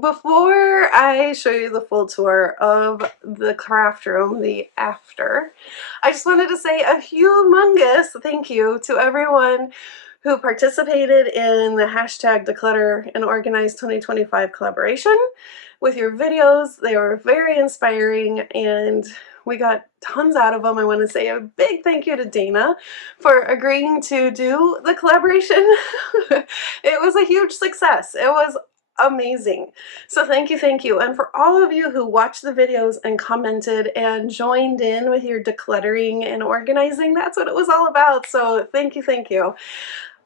Before I show you the full tour of the craft room, the after, I just wanted to say a humongous thank you to everyone who participated in the hashtag Declutter and Organize 2025 collaboration with your videos. They were very inspiring and we got tons out of them. I want to say a big thank you to Dana for agreeing to do the collaboration. It was a huge success. It was amazing. So thank you, thank you. And for all of you who watched the videos and commented and joined in with your decluttering and organizing, that's what it was all about. So thank you, thank you.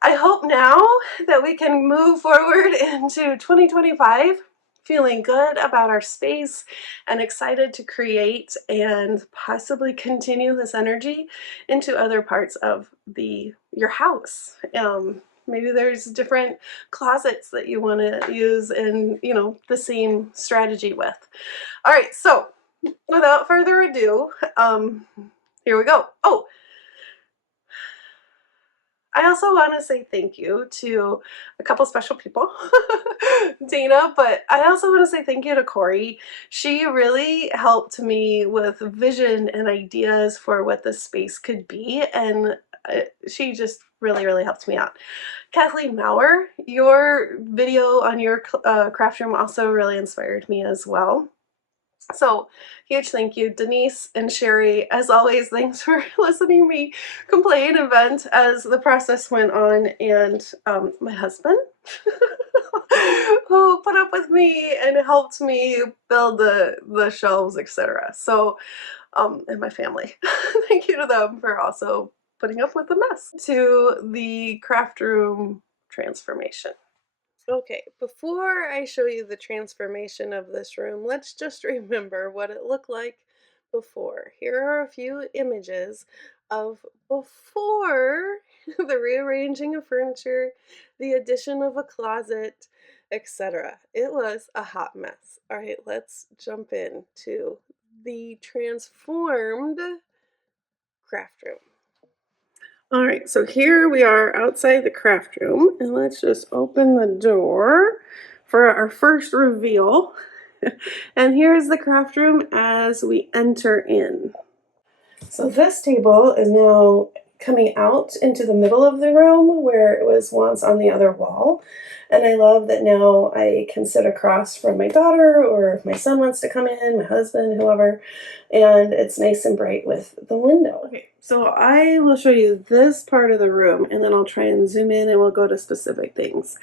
I hope now that we can move forward into 2025 feeling good about our space and excited to create and possibly continue this energy into other parts of your house. Maybe there's different closets that you want to use in, the same strategy with. All right, so without further ado, here we go. Oh, I also want to say thank you to a couple special people, Dana, but I also want to say thank you to Corey. She really helped me with vision and ideas for what this space could be, and she just really, really helped me out. Kathleen Maurer, your video on your craft room also really inspired me as well. So huge thank you. Denise and Sherry, as always, thanks for listening to me complain and vent as the process went on, and my husband who put up with me and helped me build the shelves, etc. So and my family. Thank you to them for also putting up with the mess. To the craft room transformation. Okay, before I show you the transformation of this room, let's just remember what it looked like before. Here are a few images of before the rearranging of furniture, the addition of a closet, etc. It was a hot mess. All right, let's jump into the transformed craft room. All right, so here we are outside the craft room, and let's just open the door for our first reveal. And here's the craft room as we enter in. So this table is now coming out into the middle of the room where it was once on the other wall. And I love that now I can sit across from my daughter, or if my son wants to come in, my husband, whoever, and it's nice and bright with the window. Okay, so I will show you this part of the room and then I'll try and zoom in and we'll go to specific things.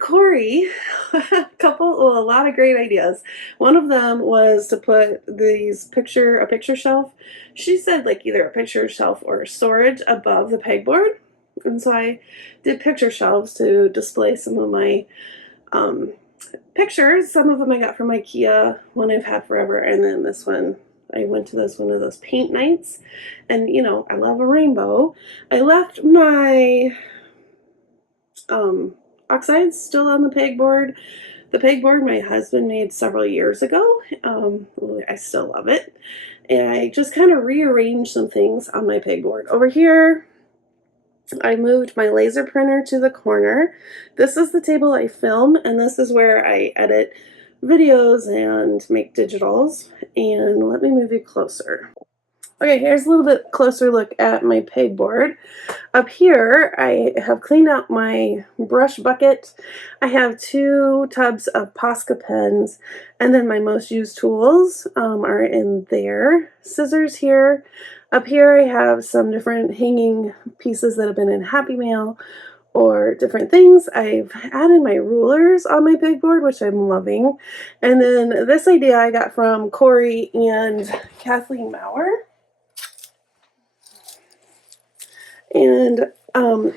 Corey, a lot of great ideas. One of them was to put a picture shelf. She said like either a picture shelf or storage above the pegboard. And so I did picture shelves to display some of my pictures. Some of them I got from IKEA, one I've had forever, and then this one, I went to one of those paint nights, and I love a rainbow. I left my oxides still on the pegboard. The pegboard my husband made several years ago. I still love it. And I just kind of rearranged some things on my pegboard. Over here, I moved my laser printer to the corner. This is the table I film, and this is where I edit videos and make digitals. And let me move you closer. Okay, here's a little bit closer look at my pegboard. Up here, I have cleaned out my brush bucket. I have 2 tubs of Posca pens, and then my most used tools are in there. Scissors here. Up here, I have some different hanging pieces that have been in Happy Mail or different things. I've added my rulers on my pegboard, which I'm loving. And then this idea I got from Corey and Kathleen Maurer. And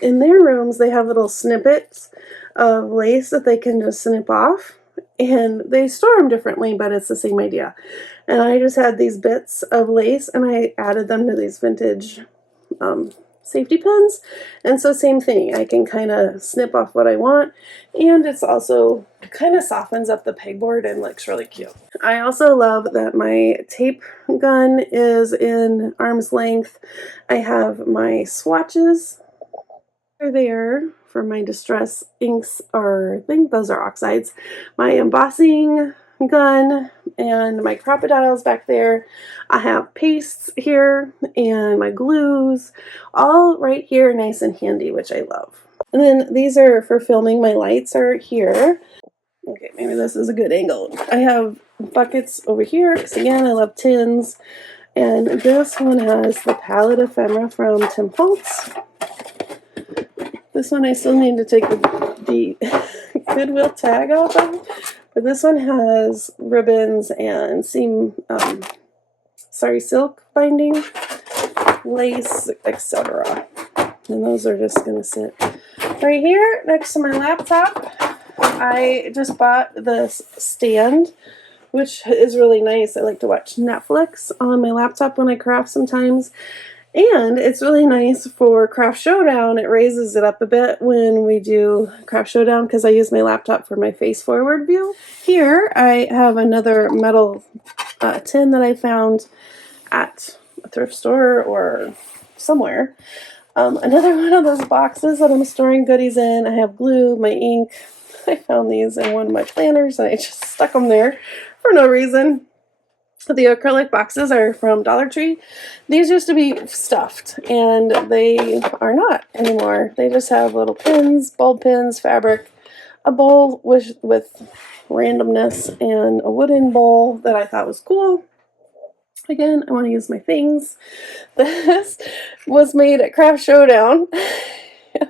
in their rooms, they have little snippets of lace that they can just snip off. And they store them differently, but it's the same idea. And I just had these bits of lace, and I added them to these vintage safety pins. And so same thing, I can kind of snip off what I want, and it's also kind of softens up the pegboard and looks really cute. I also love that my tape gun is in arm's length. I have my swatches there for my distress inks, or I think those are oxides, my embossing gun, and my crocodiles back there. I have pastes here and my glues all right here, nice and handy, which I love. And then these are for filming. My lights are here. Okay, maybe this is a good angle. I have buckets over here because, again, I love tins. And this one has the palette ephemera from Tim Holtz. This one I still need to take the Goodwill tag off of. But this one has ribbons and silk binding, lace, etc. And those are just going to sit right here next to my laptop. I just bought this stand, which is really nice. I like to watch Netflix on my laptop when I craft sometimes. And it's really nice for Craft Showdown. It raises it up a bit when we do Craft Showdown because I use my laptop for my face forward view. Here I have another metal tin that I found at a thrift store or somewhere. Another one of those boxes that I'm storing goodies in. I have glue, my ink. I found these in one of my planners and I just stuck them there for no reason. The acrylic boxes are from Dollar Tree. These used to be stuffed, and they are not anymore. They just have little pins, bulb pins, fabric, a bowl with randomness, and a wooden bowl that I thought was cool. Again, I want to use my things. This was made at Craft Showdown.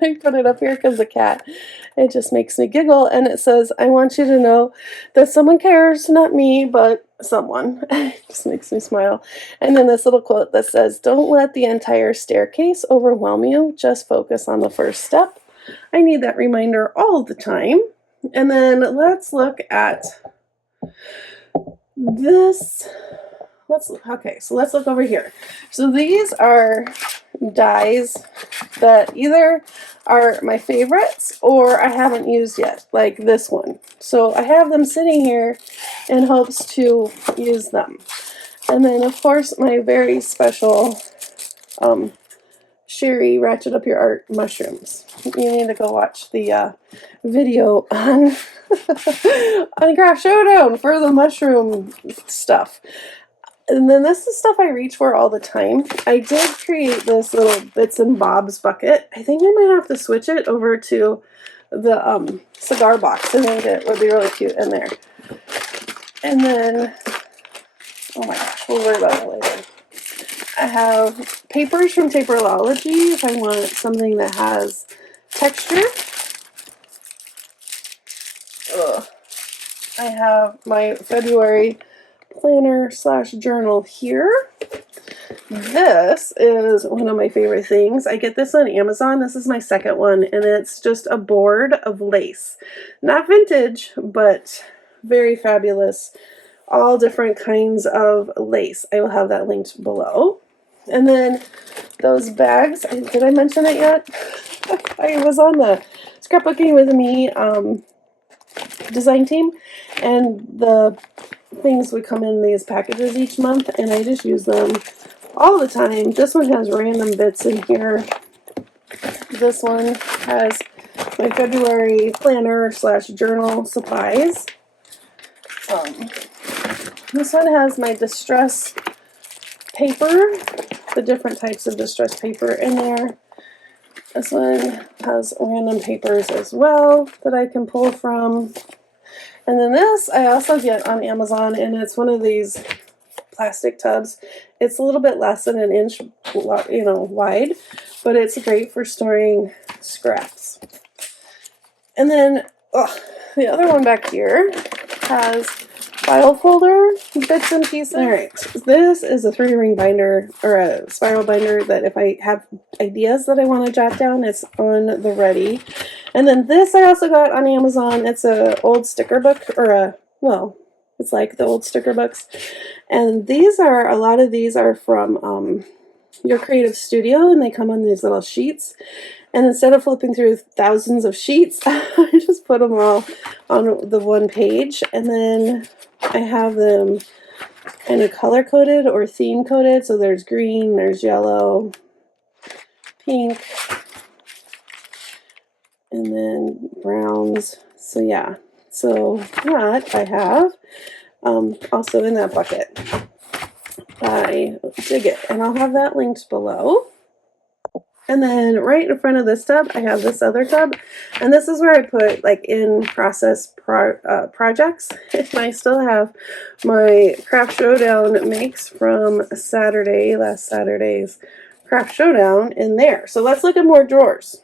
I put it up here because the cat, it just makes me giggle, and it says, "I want you to know that someone cares, not me, but someone." It just makes me smile. And then this little quote that says, "Don't let the entire staircase overwhelm you, just focus on the first step." I need that reminder all the time. And then let's look at this. Let's look over here. So these are dies that either are my favorites or I haven't used yet, like this one. So I have them sitting here in hopes to use them. And then, of course, my very special Sherry Ratchet Up Your Art mushrooms. You need to go watch the video on on Craft Showdown for the mushroom stuff. And then this is stuff I reach for all the time. I did create this little bits and bobs bucket. I think I might have to switch it over to the cigar box. I think it would be really cute in there. And then, oh my gosh, we'll worry about it later. I have papers from Paperology if I want something that has texture. Ugh. I have my February planner / journal here. This is one of my favorite things. I get this on Amazon. This is my second one, and it's just a board of lace. Not vintage, but very fabulous. All different kinds of lace. I will have that linked below. And then those bags, did I mention it yet? I was on the Scrapbooking with Me design team, and the things would come in these packages each month, and I just use them all the time. This one has random bits in here. This one has my February planner / journal supplies. This one has my distress paper, the different types of distress paper in there. This one has random papers as well that I can pull from. And then this I also get on Amazon, and it's one of these plastic tubs. It's a little bit less than an inch, wide, but it's great for storing scraps. And then the other one back here has file folder bits and pieces. All right, this is a 3-ring binder or a spiral binder that if I have ideas that I want to jot down, it's on the ready. And then this I also got on Amazon. It's a old sticker book, or it's like the old sticker books. And a lot of these are from Your Creative Studio, and they come on these little sheets. And instead of flipping through thousands of sheets, I just put them all on the one page. And then I have them kind of color-coded or theme-coded. So there's green, there's yellow, pink, and then browns. So yeah, so that I have also in that bucket. I dig it, and I'll have that linked below. And then right in front of this tub, I have this other tub, and this is where I put like in process projects. And I still have my Craft Showdown makes from last Saturday's Craft Showdown in there. So let's look at more drawers.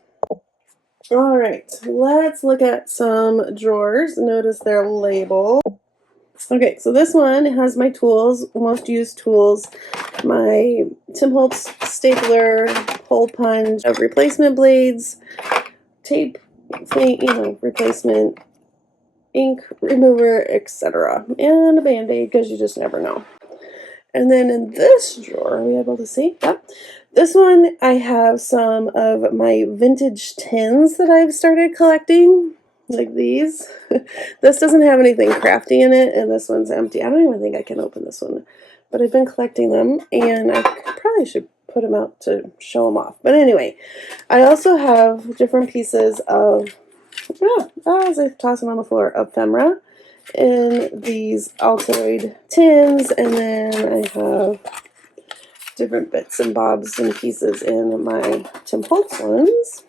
All right, let's look at some drawers. Notice their label. Okay, so this one has my tools, most used tools, my Tim Holtz stapler, hole punch, replacement blades, tape, replacement, ink remover, etc. And a band-aid, because you just never know. And then in this drawer, are we able to see? Yep. This one, I have some of my vintage tins that I've started collecting, like these. This doesn't have anything crafty in it, and this one's empty. I don't even think I can open this one, but I've been collecting them, and I probably should put them out to show them off. But anyway, I also have different pieces of, as I toss them on the floor, ephemera in these Altoid tins, and then I have different bits and bobs and pieces in my Tim Holtz ones.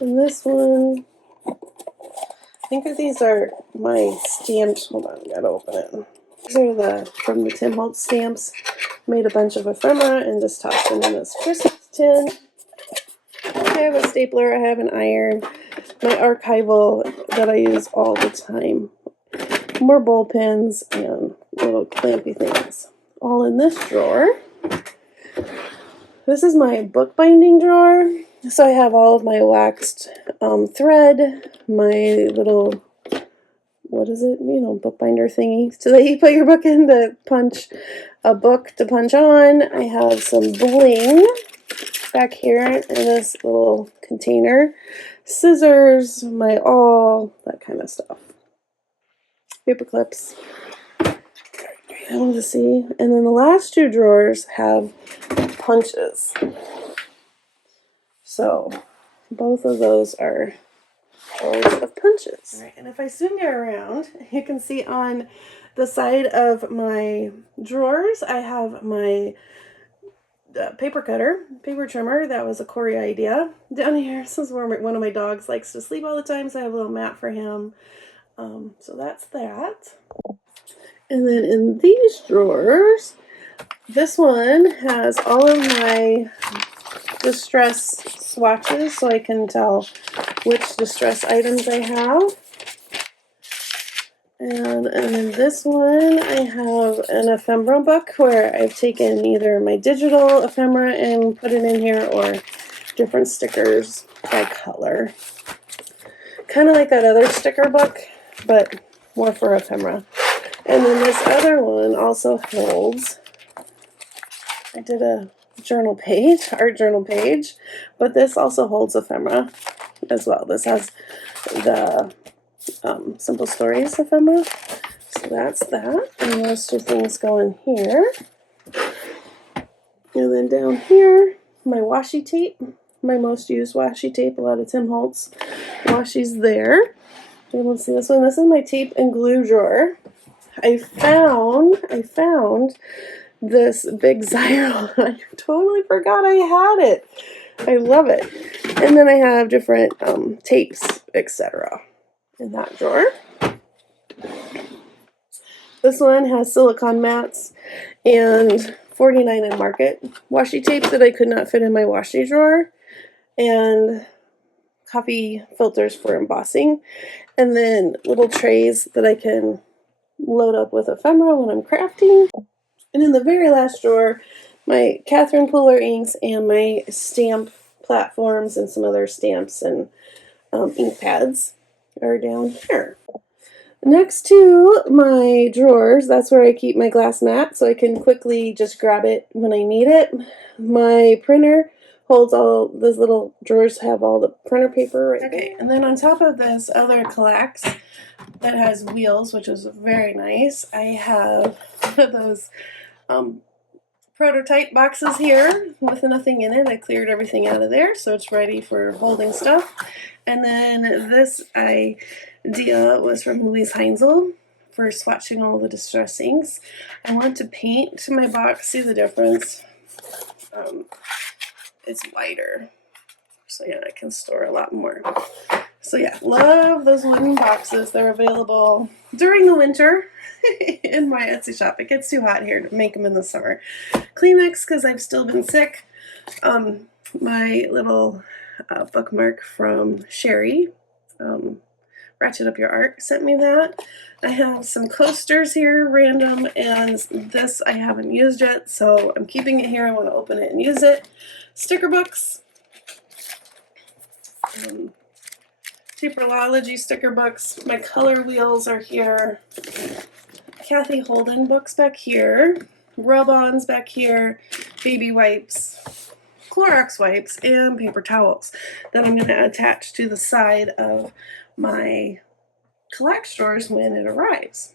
And this one, I think these are my stamps. Hold on, I gotta open it. These are from the Tim Holtz stamps. Made a bunch of ephemera and just tossed them in this Christmas tin. I have a stapler, I have an iron, my archival that I use all the time. More bowl pins and little clampy things. All in this drawer. This is my bookbinding drawer. So I have all of my waxed thread, my little, what is it, bookbinder thingy, so that you put your book in to punch a book to punch on. I have some bling back here in this little container. Scissors, my awl, that kind of stuff. Paper clips. Able to see. And then the last two drawers have punches. So both of those are drawers of punches. All right, and if I zoom you around, you can see on the side of my drawers, I have my paper cutter, paper trimmer. That was a Corey idea. Down here, this is where one of my dogs likes to sleep all the time, so I have a little mat for him. So that's that. And then in these drawers, this one has all of my distress swatches, so I can tell which distress items I have. And in this one, I have an ephemera book where I've taken either my digital ephemera and put it in here, or different stickers by color. Kind of like that other sticker book, but more for ephemera. And then this other one also holds, I did a journal page, art journal page, but this also holds ephemera as well. This has the Simple Stories ephemera. So that's that. And those two things go in here. And then down here, my washi tape, my most used washi tape, a lot of Tim Holtz washi's there. You able to see this one? This is my tape and glue drawer. I found this big Xyron. I totally forgot I had it. I love it. And then I have different tapes, etc. in that drawer. This one has silicone mats and 49 in Market washi tape that I could not fit in my washi drawer, and coffee filters for embossing, and then little trays that I can load up with ephemera when I'm crafting. And in the very last drawer, my Catherine Pooler inks and my stamp platforms and some other stamps and ink pads are down here. Next to my drawers, that's where I keep my glass mat, so I can quickly just grab it when I need it. My printer holds all those little drawers, have all the printer paper right there. Okay, and then on top of this other Collab that has wheels, which is very nice, I have those prototype boxes here with nothing in it. I cleared everything out of there, so it's ready for holding stuff. And then this idea was from Louise Heinzel for swatching all the distress inks. I want to paint my box. See the difference? It's wider, so yeah, I can store a lot more. So yeah, love those wooden boxes. They're available during the winter in my Etsy shop. It gets too hot here to make them in the summer. Kleenex, because I've still been sick. My little bookmark from Sherry, Ratchet Up Your Art, sent me that. I have some coasters here, random, and this I haven't used yet, so I'm keeping it here. I want to open it and use it. Sticker books. Paperology sticker books. My color wheels are here. Kathy Holden books back here. Rub-ons back here. Baby wipes. Clorox wipes. And paper towels that I'm going to attach to the side of my collage drawers when it arrives.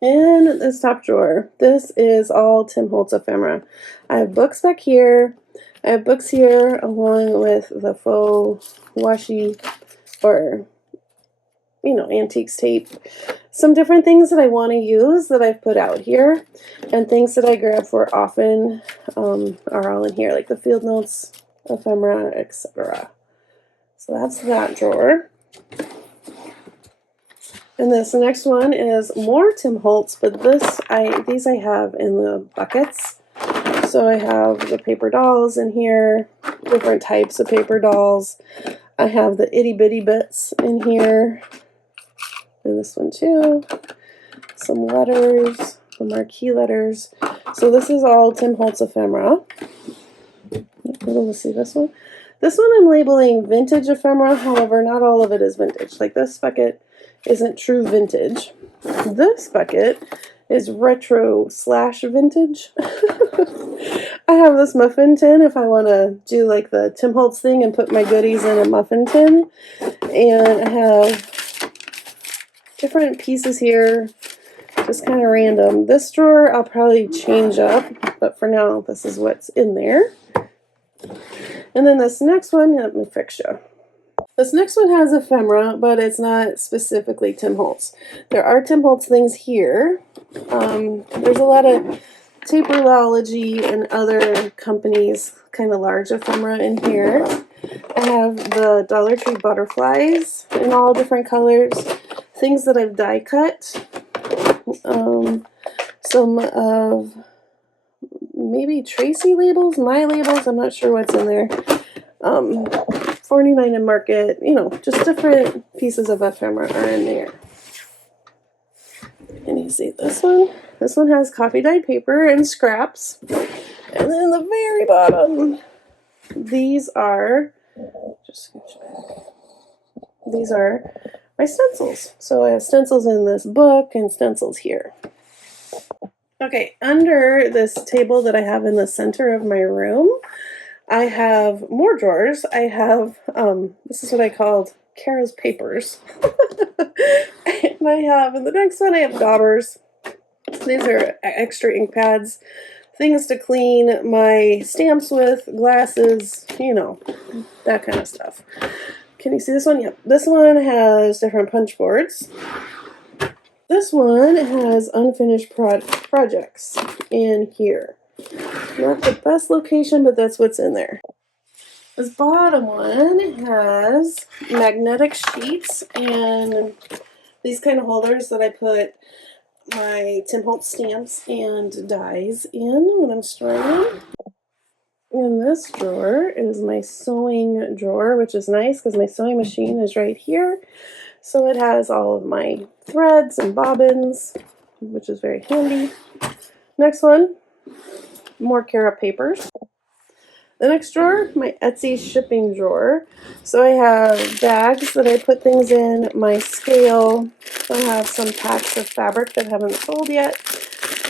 In this top drawer, this is all Tim Holtz ephemera. I have books back here. I have books here along with the faux washi or, you know, antiques tape. Some different things that I want to use that I've put out here, and things that I grab for often are all in here, like the field notes, ephemera, etc. So that's that drawer. And this next one is more Tim Holtz, but these I have in the buckets. So I have the paper dolls in here, different types of paper dolls. I have the itty bitty bits in here, and this one too. Some letters, the marquee letters. So this is all Tim Holtz ephemera. Let's see this one. This one I'm labeling vintage ephemera, however, not all of it is vintage. Like this bucket isn't true vintage. This bucket is retro / vintage. I have this muffin tin if I want to do like the Tim Holtz thing and put my goodies in a muffin tin. And I have different pieces here, just kind of random. This drawer I'll probably change up, but for now this is what's in there. And then this next one, let me fix you. This next one has ephemera, but it's not specifically Tim Holtz. There are Tim Holtz things here. There's a lot of Taperology and other companies, kind of large ephemera in here. I have the Dollar Tree butterflies in all different colors. Things that I've die cut. Some of maybe Tracy labels, my labels, I'm not sure what's in there. 49 in Market, you know, just different pieces of ephemera are in there. And you see this one? This one has coffee dyed paper and scraps. And then the very bottom, these are my stencils. So I have stencils in this book and stencils here. Okay, under this table that I have in the center of my room, I have more drawers. I have, this is what I called Cara's papers. And I have, in the next one, I have daubers. These are extra ink pads, things to clean my stamps with, glasses, you know, that kind of stuff. Can you see this one? Yep. This one has different punch boards. This one has unfinished projects in here. Not the best location, but that's what's in there. This bottom one has magnetic sheets and these kind of holders that I put my Tim Holtz stamps and dies in when I'm storing them. In this drawer is my sewing drawer, which is nice because my sewing machine is right here. So it has all of my threads and bobbins, which is very handy. Next one, more Cara papers. The next drawer, my Etsy shipping drawer. So I have bags that I put things in, my scale. I have some packs of fabric that haven't sold yet,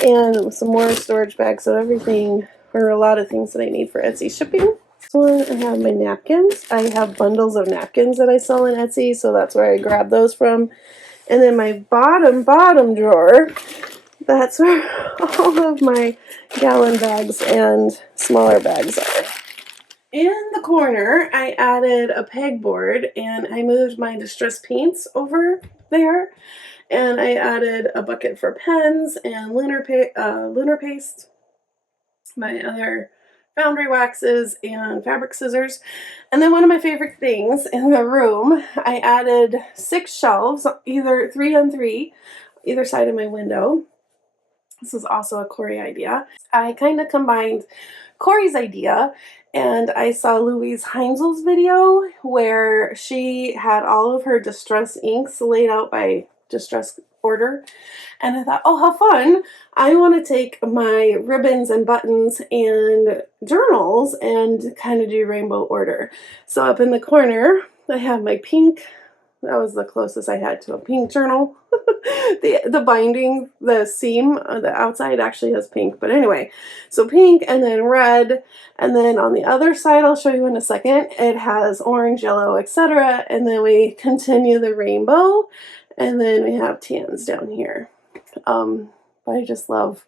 and some more storage bags of everything, or a lot of things that I need for Etsy shipping. This one, I have my napkins. I have bundles of napkins that I sell in Etsy, so that's where I grab those from. And then my bottom drawer, that's where all of my gallon bags and smaller bags are. In the corner, I added a pegboard and I moved my distress paints over there. And I added a bucket for pens and lunar paste, my other foundry waxes, and fabric scissors. And then one of my favorite things in the room, I added 6 shelves, either 3 on 3, either side of my window. This is also a Corey idea. I kind of combined Corey's idea and I saw Louise Heinzel's video where she had all of her distress inks laid out by distress order. And I thought, oh, how fun. I want to take my ribbons and buttons and journals and kind of do rainbow order. So up in the corner, I have my pink. That was the closest I had to a pink journal. the binding, the seam, the outside actually has pink. But anyway, so pink and then red. And then on the other side, I'll show you in a second, it has orange, yellow, etc. And then we continue the rainbow. And then we have tans down here. But I love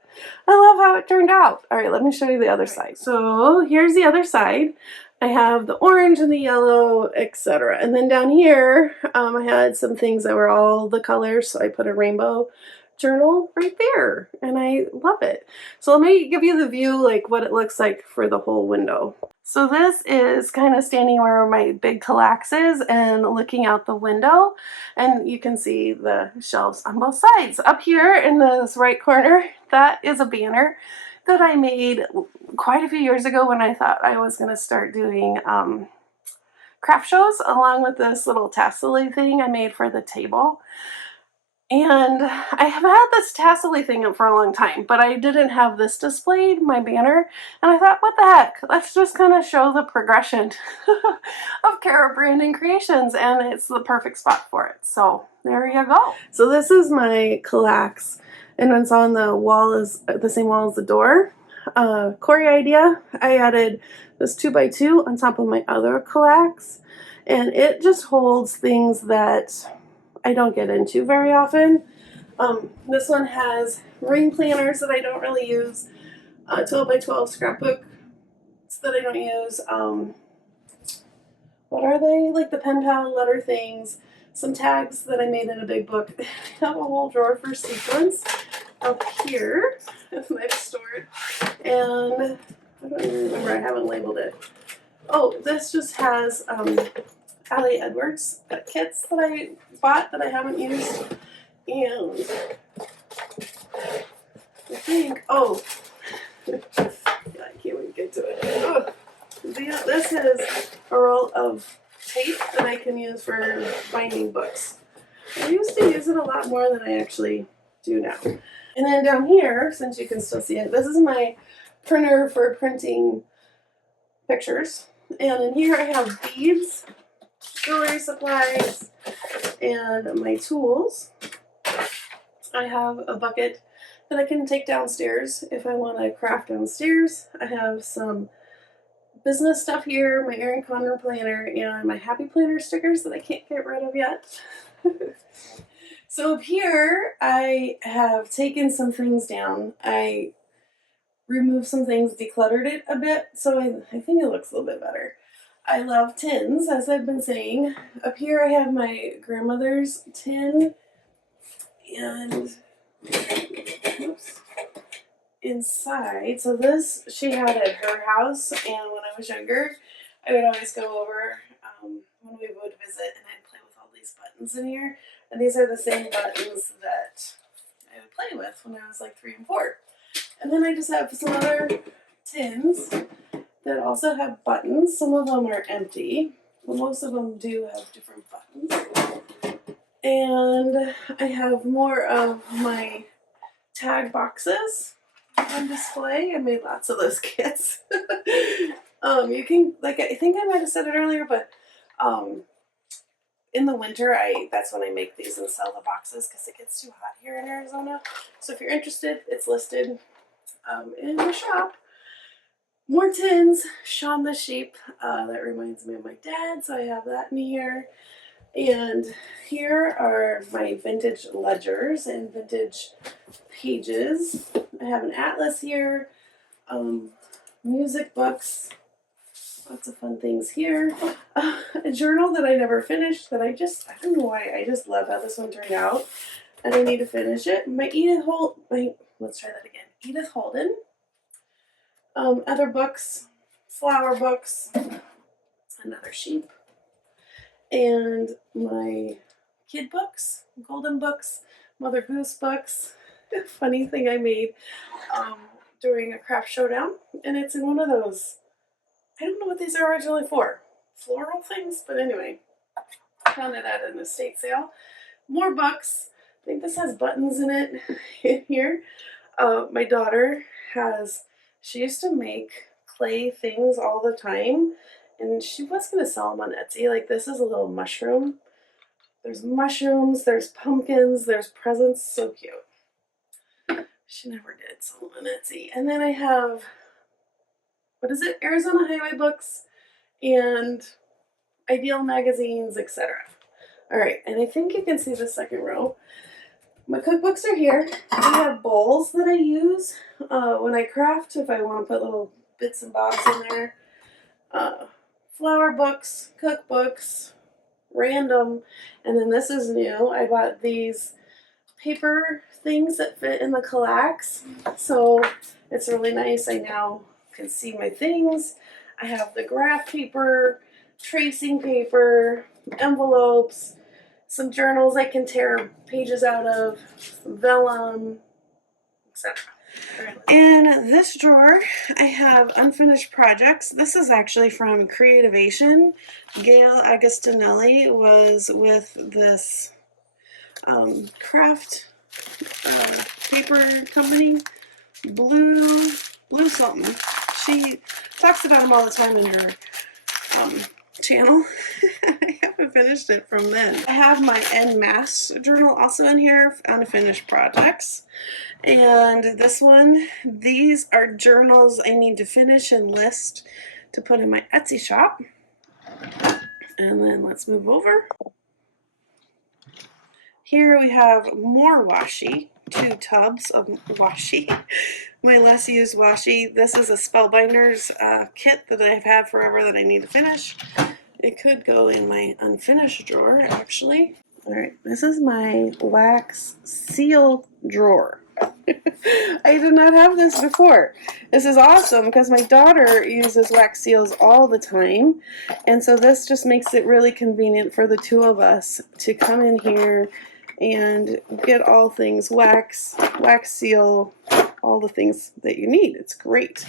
how it turned out. All right, let me show you the other side. So here's the other side. I have the orange and the yellow, etc. And then down here, I had some things that were all the colors, so I put a rainbow journal right there, and I love it. So let me give you the view, like what it looks like for the whole window. So this is kind of standing where my big Collab is and looking out the window, and you can see the shelves on both sides. Up here in this right corner, that is a banner that I made quite a few years ago when I thought I was going to start doing craft shows, along with this little tassel thing I made for the table. And I have had this tassel thing up for a long time, but I didn't have this displayed, my banner, and I thought, what the heck, let's just kind of show the progression of CaraBrandonCreations, and it's the perfect spot for it. So there you go. So this is my Collab, and it's on the wall, is the same wall as the door. Corey idea, I added this 2x2 on top of my other Collab, and it just holds things that I don't get into very often. This one has ring planners that I don't really use, 12x12 scrapbook that I don't use. What are they? Like the pen pal letter things. Some tags that I made in a big book. I have a whole drawer for sequins up here that I've stored. And I don't even remember, I haven't labeled it. Oh, this just has Ali Edwards kits that I bought that I haven't used. And I think, oh, yeah, I can't wait to get to it. Oh, this is a roll of tape that I can use for binding books. I used to use it a lot more than I actually do now. And then down here, since you can still see it, this is my printer for printing pictures. And in here I have beads, jewelry supplies, and my tools. I have a bucket that I can take downstairs if I want to craft downstairs. I have some business stuff here, my Erin Condor planner, and my Happy Planner stickers that I can't get rid of yet. So up here, I have taken some things down. I removed some things, decluttered it a bit, so I think it looks a little bit better. I love tins, as I've been saying. Up here I have my grandmother's tin, and oops, inside, so this she had at her house, and when I was younger, I would always go over when we would visit, and I'd play with all these buttons in here, and these are the same buttons that I would play with when I was like 3 and 4. And then I just have some other tins that also have buttons. Some of them are empty, but most of them do have different buttons. And I have more of my tag boxes on display. I made lots of those kits. You can, like, I think I might have said it earlier, but in the winter, that's when I make these and sell the boxes because it gets too hot here in Arizona. So if you're interested, it's listed in the shop. More tins, Shaun the Sheep. That reminds me of my dad, so I have that in here. And here are my vintage ledgers and vintage pages. I have an atlas here, music books, lots of fun things here. A journal that I never finished that I don't know why, I just love how this one turned out. And I need to finish it. Let's try that again. Edith Holden. Other books, flower books, another sheep, and my kid books, golden books, Mother Goose books. Funny thing I made during a craft showdown, and it's in one of those, I don't know what these are originally for, floral things, but anyway, found it at an estate sale. More books. I think this has buttons in it in here. My daughter she used to make clay things all the time, and she was going to sell them on Etsy. Like, this is a little mushroom. There's mushrooms, there's pumpkins, there's presents. So cute. She never did sell them on Etsy. And then I have, Arizona Highway books and Ideal magazines, etc. All right, and I think you can see the second row. My cookbooks are here. I have bowls that I use when I craft, if I want to put little bits and bobs in there. Flower books, cookbooks, random, and then this is new. I bought these paper things that fit in the Collab, so it's really nice. I now can see my things. I have the graph paper, tracing paper, envelopes, some journals I can tear pages out of, some vellum, etc. In this drawer, I have unfinished projects. This is actually from Creativation. Gail Agostinelli was with this craft paper company, Blue something. She talks about them all the time in her channel. I haven't finished it from then. I have my en masse journal also in here, unfinished projects. And this one, these are journals I need to finish and list to put in my Etsy shop. And then let's move over. Here we have more washi, 2 tubs of washi. My less used washi. This is a Spellbinders kit that I've had forever that I need to finish. It could go in my unfinished drawer, actually. All right, this is my wax seal drawer. I did not have this before. This is awesome because my daughter uses wax seals all the time, and so this just makes it really convenient for the 2 of us to come in here and get all things wax seal, all the things that you need. It's great.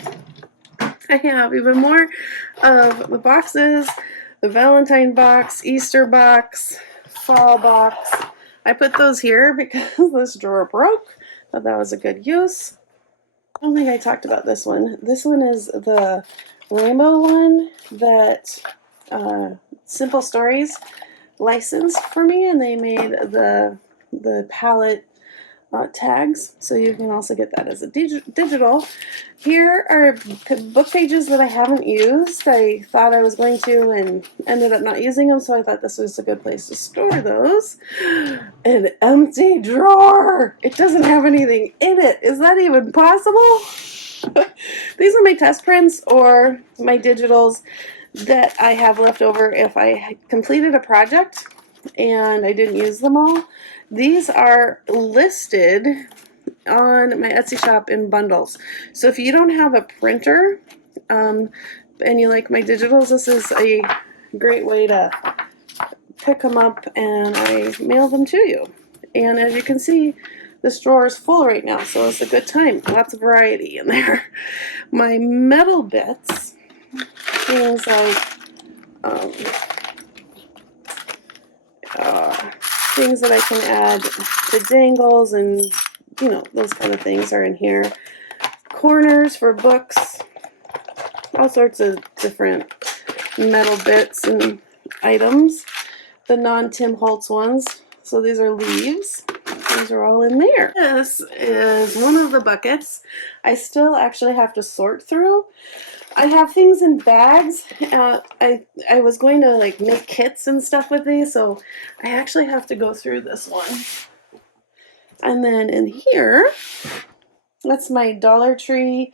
I have even more of the boxes, the Valentine box, Easter box, fall box. I put those here because this drawer broke, but that was a good use. I don't think I talked about this one. This one is the rainbow one that Simple Stories licensed for me, and they made the palette tags, so you can also get that as a digital. Here are book pages that I haven't used. I thought I was going to and ended up not using them, so I thought this was a good place to store those. An empty drawer! It doesn't have anything in it. Is that even possible? These are my test prints or my digitals that I have left over if I completed a project and I didn't use them all. These are listed on my Etsy shop in bundles. So if you don't have a printer and you like my digitals, this is a great way to pick them up, and I mail them to you. And as you can see, this drawer is full right now, so it's a good time. Lots of variety in there. My metal bits, things like things that I can add to dangles and, you know, those kind of things are in here. Corners for books, all sorts of different metal bits and items. The non-Tim Holtz ones, so these are leaves. those are all in there. This is one of the buckets I still actually have to sort through. I have things in bags. I was going to like make kits and stuff with these, so I actually have to go through this one. And then in here, that's my Dollar Tree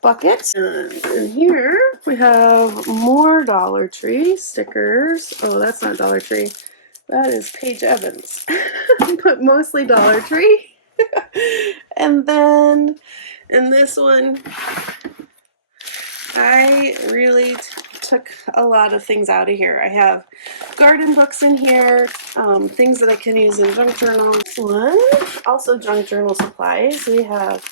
bucket. And in here, we have more Dollar Tree stickers. Oh, that's not Dollar Tree. That is Paige Evans, but mostly Dollar Tree. And then in this one, I really took a lot of things out of here. I have garden books in here, things that I can use in junk journals. This one, also junk journal supplies. We have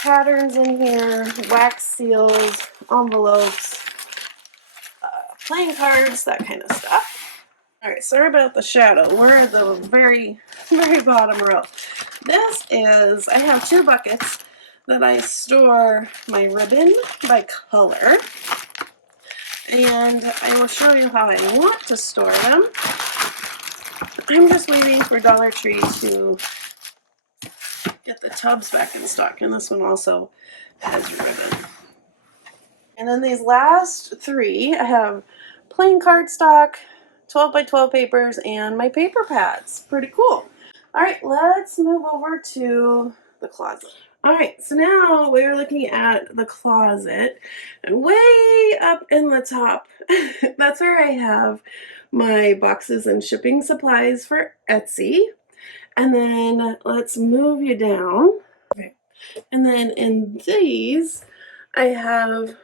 patterns in here, wax seals, envelopes, playing cards, that kind of stuff. Alright, sorry about the shadow. We're at the very, very bottom row. This is, I have two buckets that I store my ribbon by color. And I will show you how I want to store them. I'm just waiting for Dollar Tree to get the tubs back in stock. And this one also has ribbon. And then these last three, I have plain cardstock, 12 by 12 papers, and my paper pads. Pretty cool. All right, let's move over to the closet. All right, so now we're looking at the closet, and way up in the top, that's where I have my boxes and shipping supplies for Etsy. And then let's move you down. Okay. And then in these, I have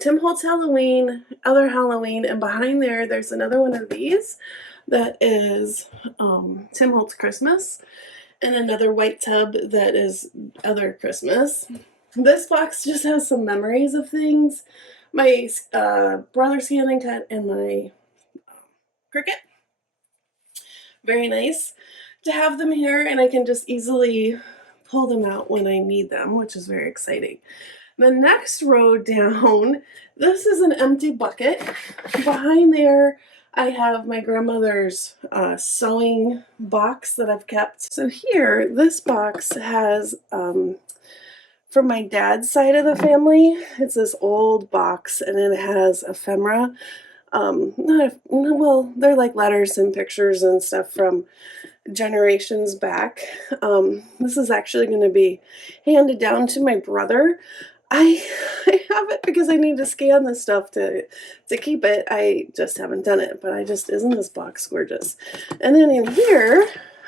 Tim Holtz Halloween, other Halloween, and behind there, there's another one of these that is Tim Holtz Christmas, and another white tub that is other Christmas. This box just has some memories of things. My brother scan cut and my Cricut. Very nice to have them here, and I can just easily pull them out when I need them, which is very exciting. The next row down, this is an empty bucket. Behind there, I have my grandmother's sewing box that I've kept. So here, this box has, from my dad's side of the family, it's this old box, and it has ephemera. Well, they're like letters and pictures and stuff from generations back. This is actually going to be handed down to my brother. I have it because I need to scan this stuff to keep it. I just haven't done it, but isn't this box gorgeous? And then in here,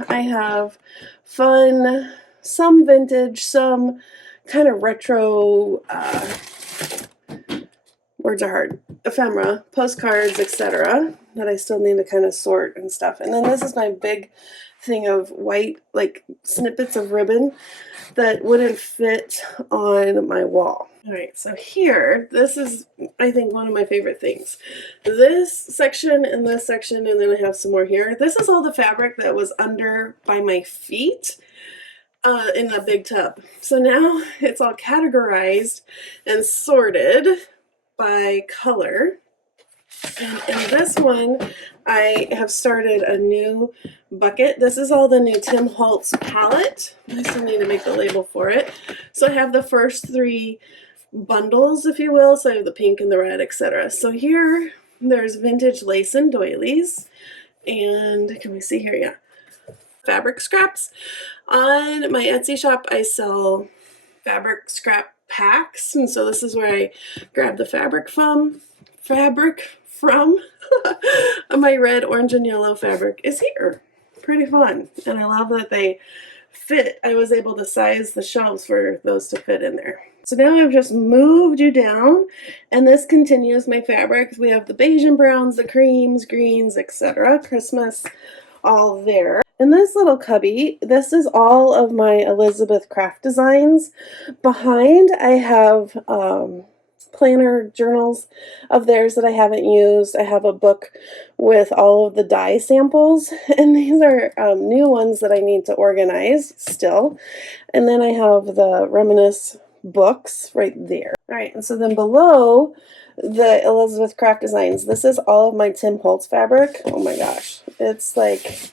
I have fun, some vintage, some kind of retro, words are hard, ephemera, postcards, etc. that I still need to kind of sort and stuff. And then this is my big thing of white, like snippets of ribbon that wouldn't fit on my wall. All right, so here, this is, I think, one of my favorite things. This section and this section, and then I have some more here. This is all the fabric that was under by my feet in the big tub. So now it's all categorized and sorted by color. And in this one, I have started a new bucket. This is all the new Tim Holtz palette. I still need to make the label for it. So I have the first three bundles, if you will. So I have the pink and the red, etc. So here, there's vintage lace and doilies. And can we see here? Yeah. Fabric scraps. On my Etsy shop, I sell fabric scrap packs. And so this is where I grab the fabric from. My red, orange, and yellow fabric is here. Pretty fun. And I love that they fit. I was able to size the shelves for those to fit in there. So now I've just moved you down, and this continues my fabrics. We have the beige and browns, the creams, greens, etc. Christmas, all there. In this little cubby, this is all of my Elizabeth craft designs. Behind, I have planner journals of theirs that I haven't used. I have a book with all of the die samples, and these are new ones that I need to organize still. And then I have the Reminisce books right there. All right, and so then below the Elizabeth craft designs, this is all of my Tim Holtz fabric. Oh my gosh, it's like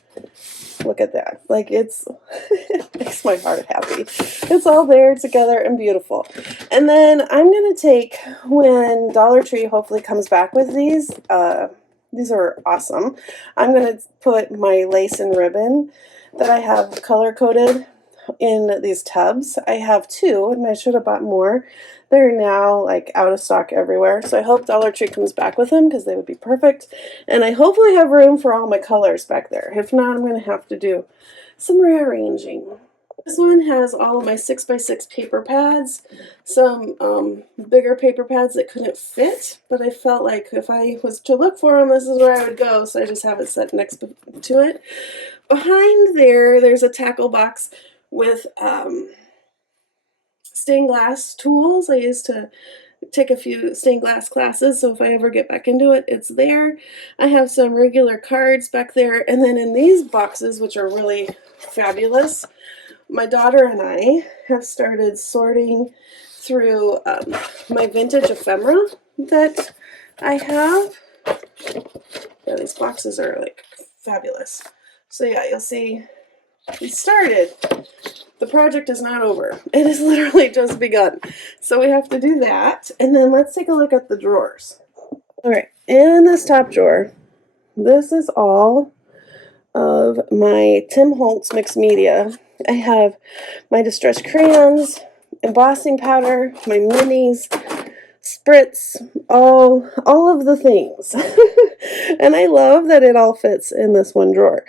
look at that. Like, it's it makes my heart happy. It's all there together and beautiful. And then I'm gonna take, when Dollar Tree hopefully comes back with these are awesome. I'm gonna put my lace and ribbon that I have color coded in these tubs. I have 2, and I should have bought more. They're now like out of stock everywhere, so I hope Dollar Tree comes back with them because they would be perfect. And I hopefully have room for all my colors back there. If not, I'm going to have to do some rearranging. This one has all of my 6x6 paper pads, some bigger paper pads that couldn't fit, but I felt like if I was to look for them, this is where I would go, so I just have it set next to it. Behind there, there's a tackle box with stained glass tools. I used to take a few stained glass classes, so if I ever get back into it, it's there. I have some regular cards back there, and then in these boxes, which are really fabulous, my daughter and I have started sorting through my vintage ephemera that I have. Yeah, these boxes are like fabulous. So yeah, you'll see we started. The project is not over. It has literally just begun. So we have to do that. And then let's take a look at the drawers. All right, in this top drawer, this is all of my Tim Holtz mixed media. I have my distressed crayons, embossing powder, my minis, spritz, all of the things. And I love that it all fits in this one drawer.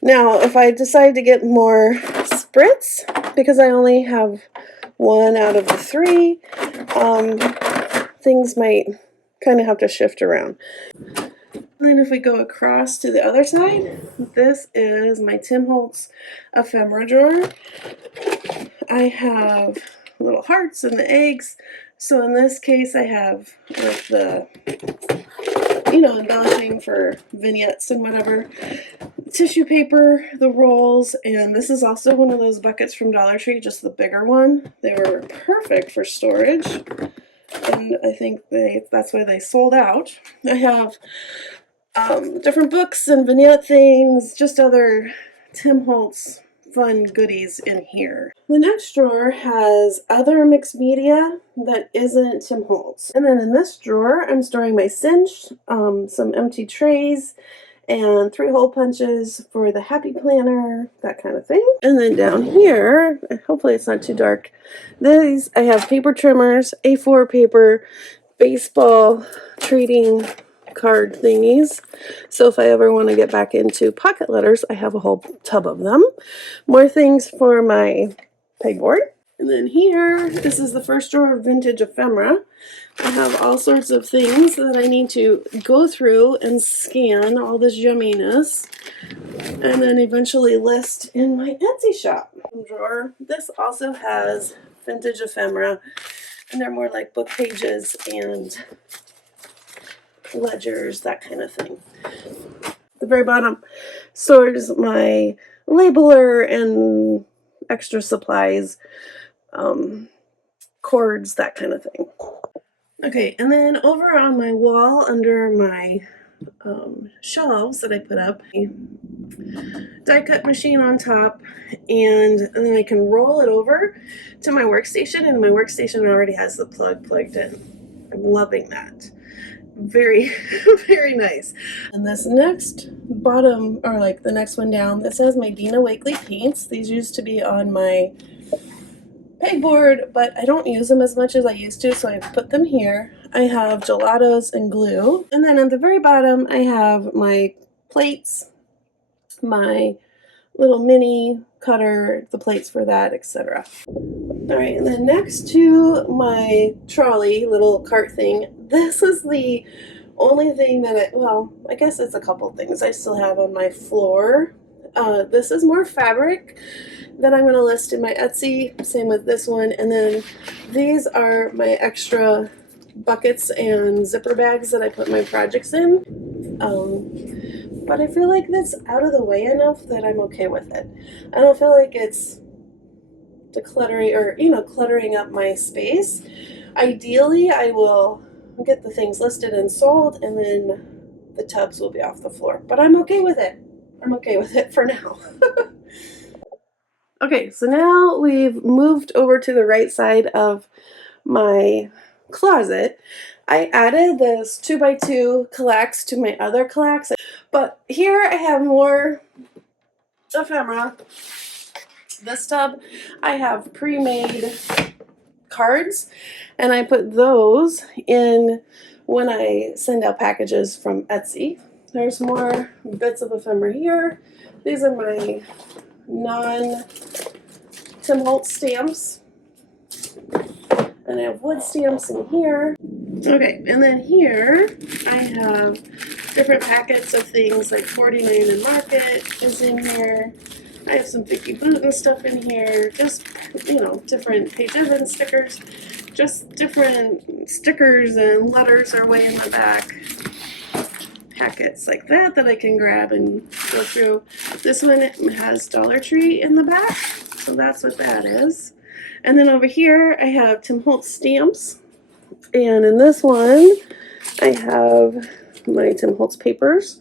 Now, if I decide to get more spritz, because I only have 1 out of the 3, things might kind of have to shift around. And then if we go across to the other side, this is my Tim Holtz ephemera drawer. I have little hearts and the eggs. So in this case, I have like the, embellishing for vignettes and whatever. Tissue paper, the rolls, and this is also one of those buckets from Dollar Tree, just the bigger one. They were perfect for storage, and I think that's why they sold out. I have different books and vignette things, just other Tim Holtz fun goodies in here. The next drawer has other mixed media that isn't Tim Holtz. And then in this drawer, I'm storing my cinched, some empty trays, and 3 hole punches for the happy planner, that kind of thing. And then down here, hopefully it's not too dark, these, I have paper trimmers, A4 paper, baseball trading card thingies. So if I ever want to get back into pocket letters, I have a whole tub of them. More things for my pegboard. And then here, this is the first drawer of vintage ephemera. I have all sorts of things that I need to go through and scan all this yumminess and then eventually list in my Etsy shop. Drawer. This also has vintage ephemera, and they're more like book pages and ledgers, that kind of thing. The very bottom stores my labeler and extra supplies, cords, that kind of thing. Okay, and then over on my wall under my shelves that I put up, a die cut machine on top, and then I can roll it over to my workstation, and my workstation already has the plug plugged in. I'm loving that. Very, very nice. And this next bottom, or like the next one down, this has my Dina Wakley paints. These used to be on my pegboard, but I don't use them as much as I used to, so I've put them here. I have gelatos and glue. And then at the very bottom, I have my plates, my little mini cutter, the plates for that, etc. Alright, and then next to my trolley, little cart thing, this is the only thing that I guess it's a couple things I still have on my floor. This is more fabric that I'm going to list in my Etsy, same with this one, and then these are my extra buckets and zipper bags that I put my projects in. But I feel like that's out of the way enough that I'm okay with it. I don't feel like it's decluttering or, cluttering up my space. Ideally, I will get the things listed and sold, and then the tubs will be off the floor. But I'm okay with it. I'm okay with it for now. Okay, so now we've moved over to the right side of my closet. I added this 2x2 collects to my other collects, but here I have more ephemera. This tub, I have pre-made cards, and I put those in when I send out packages from Etsy. There's more bits of ephemera here. These are my non-Tim Holtz stamps. And I have wood stamps in here. Okay, and then here I have different packets of things like 49 and Market is in here. I have some Vicky Boot and stuff in here. Just, you know, different page event stickers. Just different stickers and letters are way in the back. Packets like that I can grab and go through. This one has Dollar Tree in the back, so that's what that is. And then over here I have Tim Holtz stamps, and in this one I have my Tim Holtz papers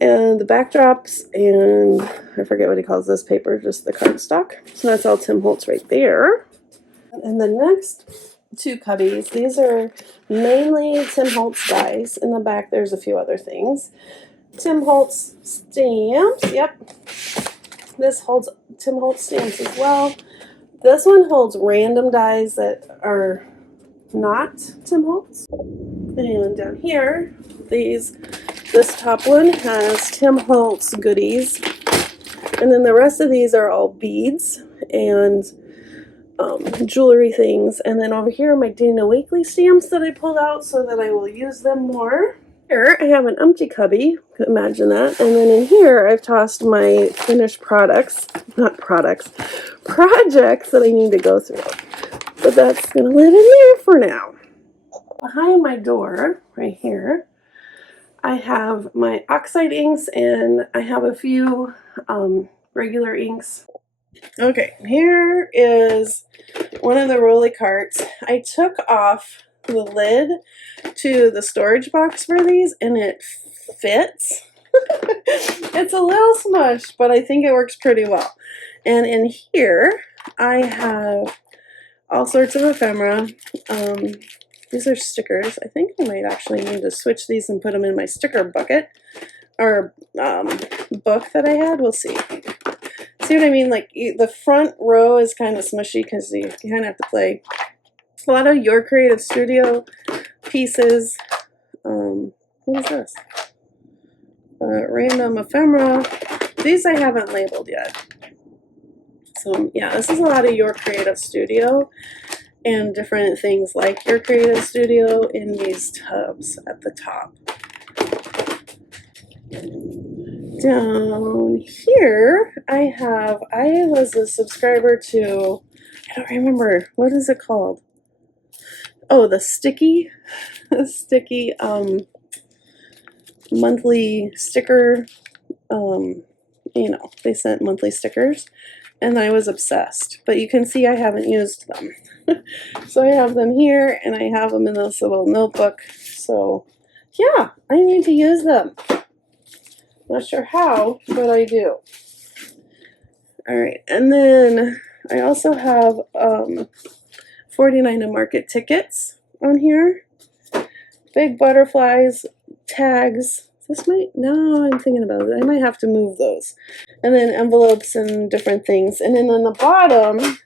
and the backdrops, and I forget what he calls this paper, just the cardstock. So that's all Tim Holtz right there. And the next two cubbies, these are mainly Tim Holtz dies. In the back there's a few other things. Tim Holtz stamps, yep. This holds Tim Holtz stamps as well. This one holds random dies that are not Tim Holtz. And down here, this top one has Tim Holtz goodies. And then the rest of these are all beads and jewelry things. And then over here are my Dana Wakley stamps that I pulled out so that I will use them more. Here I have an empty cubby, imagine that. And then in here I've tossed my finished projects that I need to go through. But that's going to live in there for now. Behind my door, right here, I have my oxide inks, and I have a few regular inks. Okay, here is one of the rolly carts. I took off the lid to the storage box for these, and it fits. It's a little smushed, but I think it works pretty well. And in here, I have all sorts of ephemera. These are stickers. I think I might actually need to switch these and put them in my sticker bucket or book that I had. We'll see. See what I mean? Like the front row is kind of smushy because you kind of have to play a lot of Your Creative Studio pieces. What is this? Random ephemera. These I haven't labeled yet. So yeah, this is a lot of Your Creative Studio and different things like Your Creative Studio in these tubs at the top. Down here, I was a subscriber to, I don't remember, what is it called? Oh, the sticky monthly sticker, you know, they sent monthly stickers, and I was obsessed, but you can see I haven't used them. So I have them here, and I have them in this little notebook, so yeah, I need to use them. Not sure how, but I do. Alright, and then I also have 49 and Market tickets on here. Big butterflies, tags. No, I'm thinking about it. I might have to move those. And then envelopes and different things. And then on the bottom,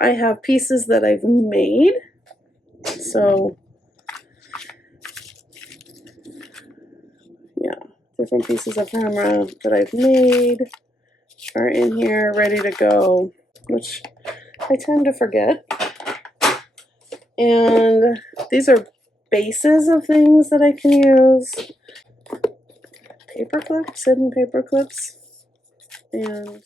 I have pieces that I've made. So, yeah, different pieces of ephemera that I've made are in here, ready to go, which I tend to forget. And these are bases of things that I can use. Paper clips, hidden paper clips, and